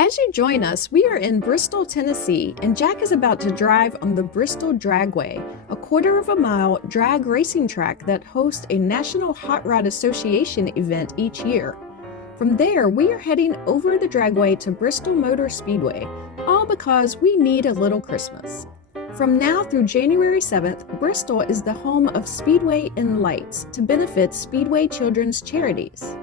As you join us, we are in Bristol, Tennessee, and Jack is about to drive on the Bristol Dragway, a quarter-of-a-mile drag racing track that hosts a National Hot Rod Association event each year. From there, we are heading over the Dragway to Bristol Motor Speedway, all because we need a little Christmas. From now through January 7th, Bristol is the home of Speedway in Lights to benefit Speedway children's charities.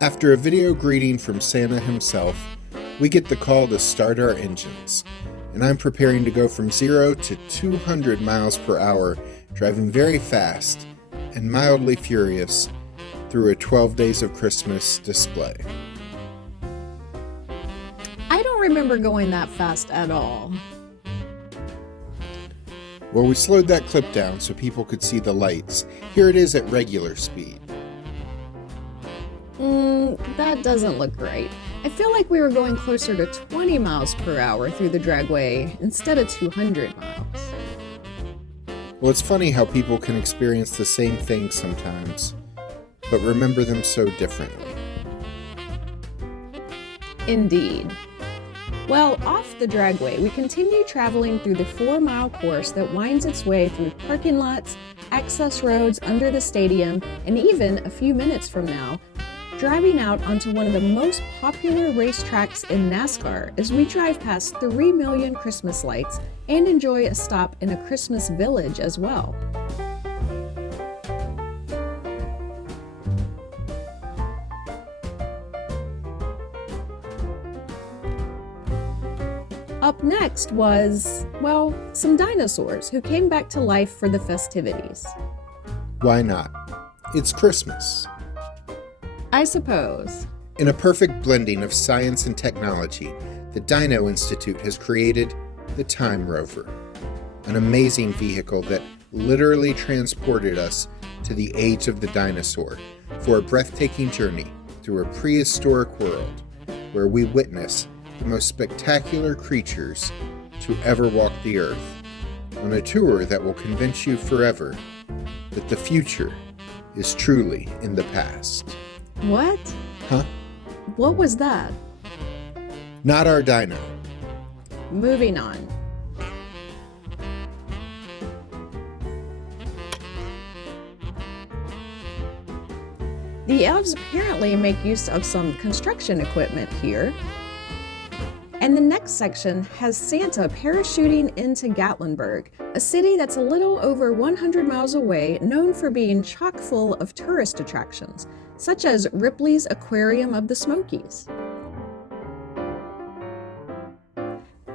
After a video greeting from Santa himself, we get the call to start our engines, and I'm preparing to go from 0 to 200 miles per hour, driving very fast and mildly furious through a 12 Days of Christmas display. I don't remember going that fast at all. Well, we slowed that clip down so people could see the lights. Here it is at regular speed. That doesn't look right. I feel like we were going closer to 20 miles per hour through the Dragway instead of 200 miles. Well, it's funny how people can experience the same thing sometimes, but remember them so differently. Indeed. Well, off the Dragway, we continue traveling through the 4-mile course that winds its way through parking lots, access roads under the stadium, and even, a few minutes from now, driving out onto one of the most popular racetracks in NASCAR as we drive past 3 million Christmas lights and enjoy a stop in a Christmas village as well. Up next was, well, some dinosaurs who came back to life for the festivities. Why not? It's Christmas. I suppose. In a perfect blending of science and technology, the Dino Institute has created the Time Rover, an amazing vehicle that literally transported us to the age of the dinosaur for a breathtaking journey through a prehistoric world where we witness the most spectacular creatures to ever walk the earth on a tour that will convince you forever that the future is truly in the past. What? Huh? What was that? Not our dino. Moving on. The elves apparently make use of some construction equipment here. And the next section has Santa parachuting into Gatlinburg, a city that's a little over 100 miles away, known for being chock full of tourist attractions, such as Ripley's Aquarium of the Smokies.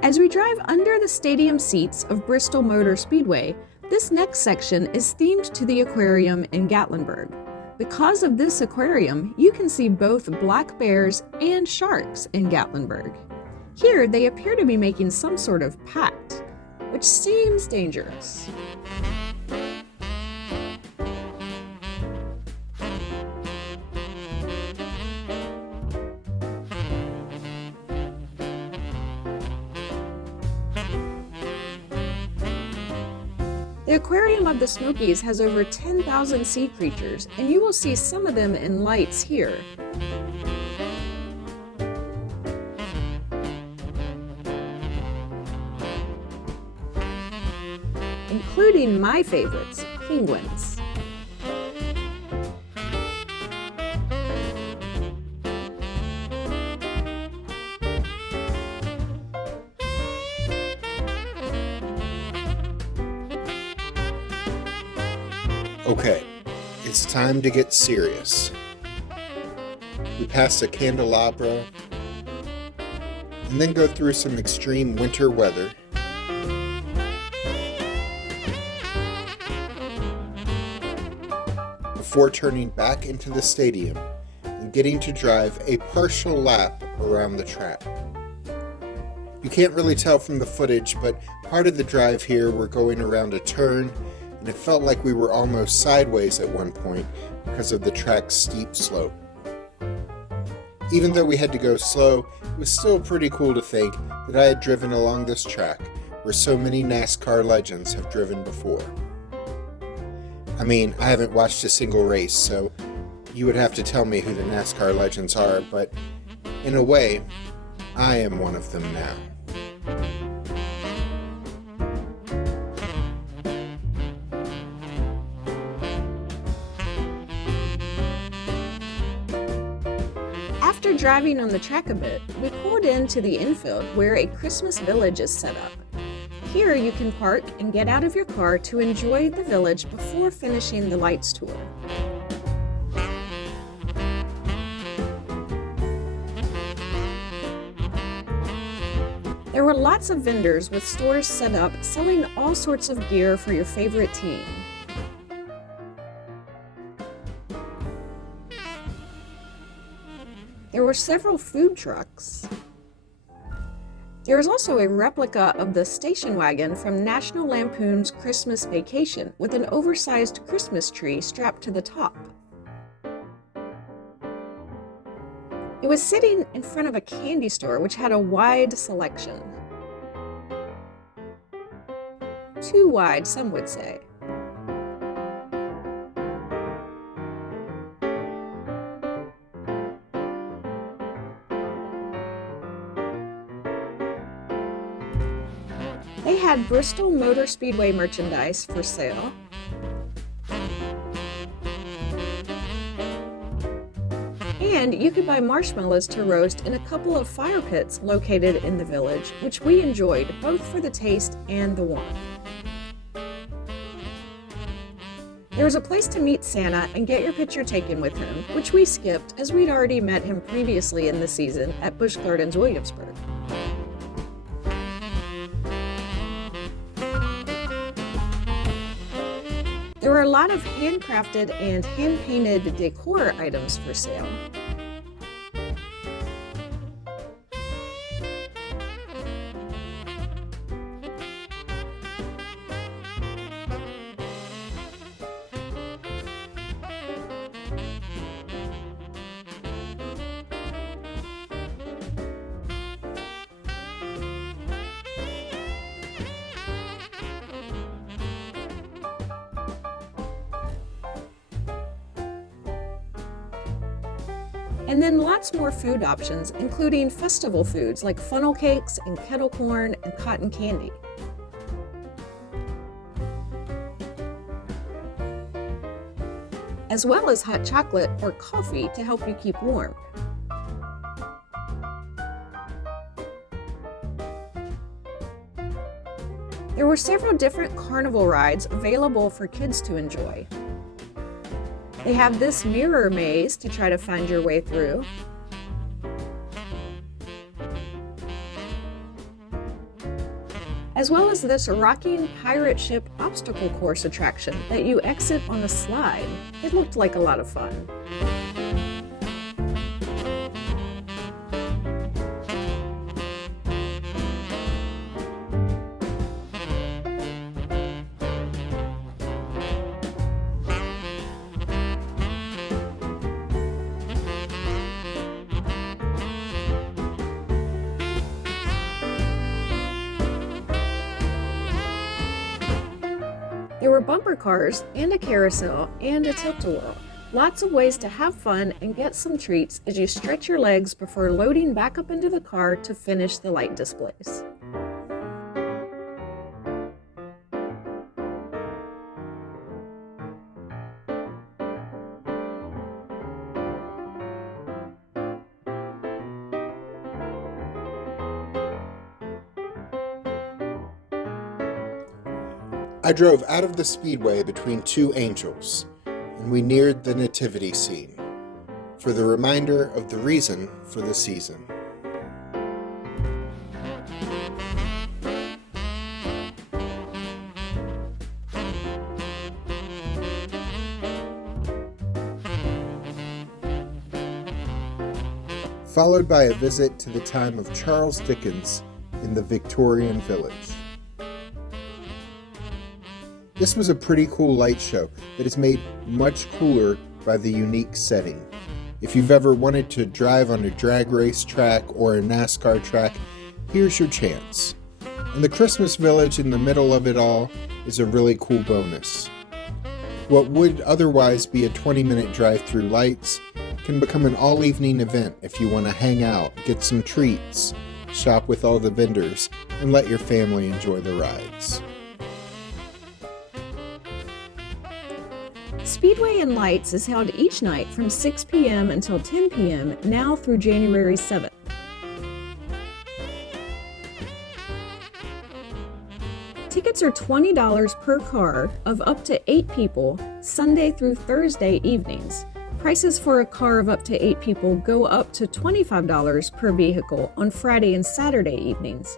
As we drive under the stadium seats of Bristol Motor Speedway, this next section is themed to the aquarium in Gatlinburg. Because of this aquarium, you can see both black bears and sharks in Gatlinburg. Here, they appear to be making some sort of pact, which seems dangerous. The Aquarium of the Smokies has over 10,000 sea creatures, and you will see some of them in lights here. Including my favorites, penguins. Okay, it's time to get serious. We pass a candelabra and then go through some extreme winter weather. Before turning back into the stadium and getting to drive a partial lap around the track. You can't really tell from the footage, but part of the drive here we're going around a turn, and it felt like we were almost sideways at one point because of the track's steep slope. Even though we had to go slow, it was still pretty cool to think that I had driven along this track where so many NASCAR legends have driven before. I mean, I haven't watched a single race, so you would have to tell me who the NASCAR legends are, but in a way, I am one of them now. After driving on the track a bit, we pulled into the infield where a Christmas village is set up. Here you can park and get out of your car to enjoy the village before finishing the lights tour. There were lots of vendors with stores set up selling all sorts of gear for your favorite team. There were several food trucks. There is also a replica of the station wagon from National Lampoon's Christmas Vacation with an oversized Christmas tree strapped to the top. It was sitting in front of a candy store which had a wide selection. Too wide, some would say. They had Bristol Motor Speedway merchandise for sale. And you could buy marshmallows to roast in a couple of fire pits located in the village, which we enjoyed both for the taste and the warmth. There was a place to meet Santa and get your picture taken with him, which we skipped as we'd already met him previously in the season at Busch Gardens, Williamsburg. There were a lot of handcrafted and hand-painted decor items for sale. And then lots more food options, including festival foods like funnel cakes and kettle corn and cotton candy. As well as hot chocolate or coffee to help you keep warm. There were several different carnival rides available for kids to enjoy. They have this mirror maze to try to find your way through. As well as this rocking pirate ship obstacle course attraction that you exit on a slide. It looked like a lot of fun. There were bumper cars and a carousel and a tilt-a-whirl. Lots of ways to have fun and get some treats as you stretch your legs before loading back up into the car to finish the light displays. I drove out of the speedway between two angels, and we neared the nativity scene, for the reminder of the reason for the season. Followed by a visit to the time of Charles Dickens in the Victorian village. This was a pretty cool light show that is made much cooler by the unique setting. If you've ever wanted to drive on a drag race track or a NASCAR track, here's your chance. And the Christmas village in the middle of it all is a really cool bonus. What would otherwise be a 20-minute drive through lights can become an all-evening event if you want to hang out, get some treats, shop with all the vendors, and let your family enjoy the rides. Speedway and Lights is held each night from 6 p.m. until 10 p.m. now through January 7th. Tickets are $20 per car of up to 8 people, Sunday through Thursday evenings. Prices for a car of up to 8 people go up to $25 per vehicle on Friday and Saturday evenings.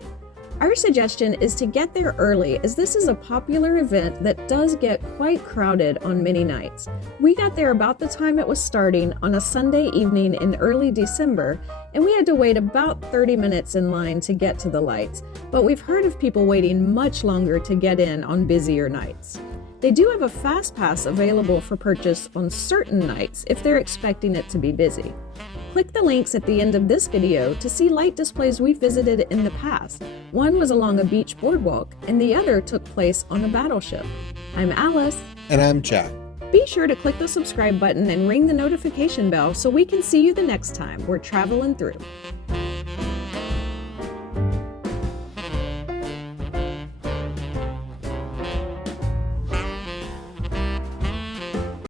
Our suggestion is to get there early, as this is a popular event that does get quite crowded on many nights. We got there about the time it was starting on a Sunday evening in early December, and we had to wait about 30 minutes in line to get to the lights, but we've heard of people waiting much longer to get in on busier nights. They do have a fast pass available for purchase on certain nights if they're expecting it to be busy. Click the links at the end of this video to see light displays we've visited in the past. One was along a beach boardwalk, and the other took place on a battleship. I'm Alice. And I'm Jack. Be sure to click the subscribe button and ring the notification bell so we can see you the next time we're traveling through.